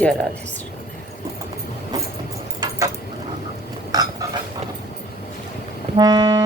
జ్వరాలు శ్రీ Mm-hmm.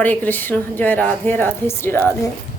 हरे कृष्ण जय राधे राधे श्री राधे